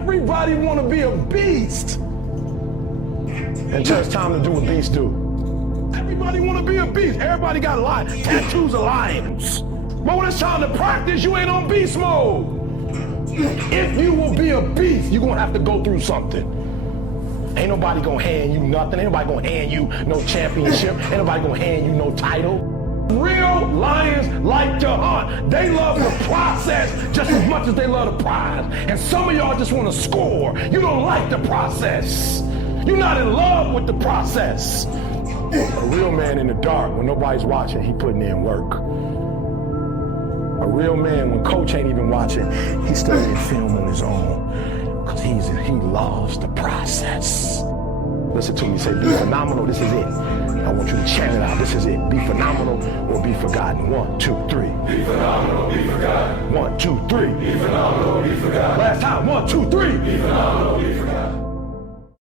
Everybody want to be a beast. Until it's time to do what beasts do. Everybody want to be a beast. Everybody got tattoos of lions. But when it's time to practice, you ain't on beast mode. If you will be a beast, you're going to have to go through something. Ain't nobody going to hand you nothing. Ain't nobody going to hand you no championship. Ain't nobody going to hand you no title. Real lions like to hunt. They love the process just as much as they love the prize. And some of y'all just want to score. You don't like the process. You're not in love with the process. A real man in the dark, when nobody's watching, he putting in work. A real man, when coach ain't even watching, he's studying film on his own. Because he loves the process. Listen to me, say, be phenomenal, this is it. I want you to chant it out, this is it. Be phenomenal or be forgotten. 1, 2, 3. Be phenomenal, be forgotten. 1, 2, 3. Be phenomenal, be forgotten. Last time, 1, 2, 3. Be phenomenal.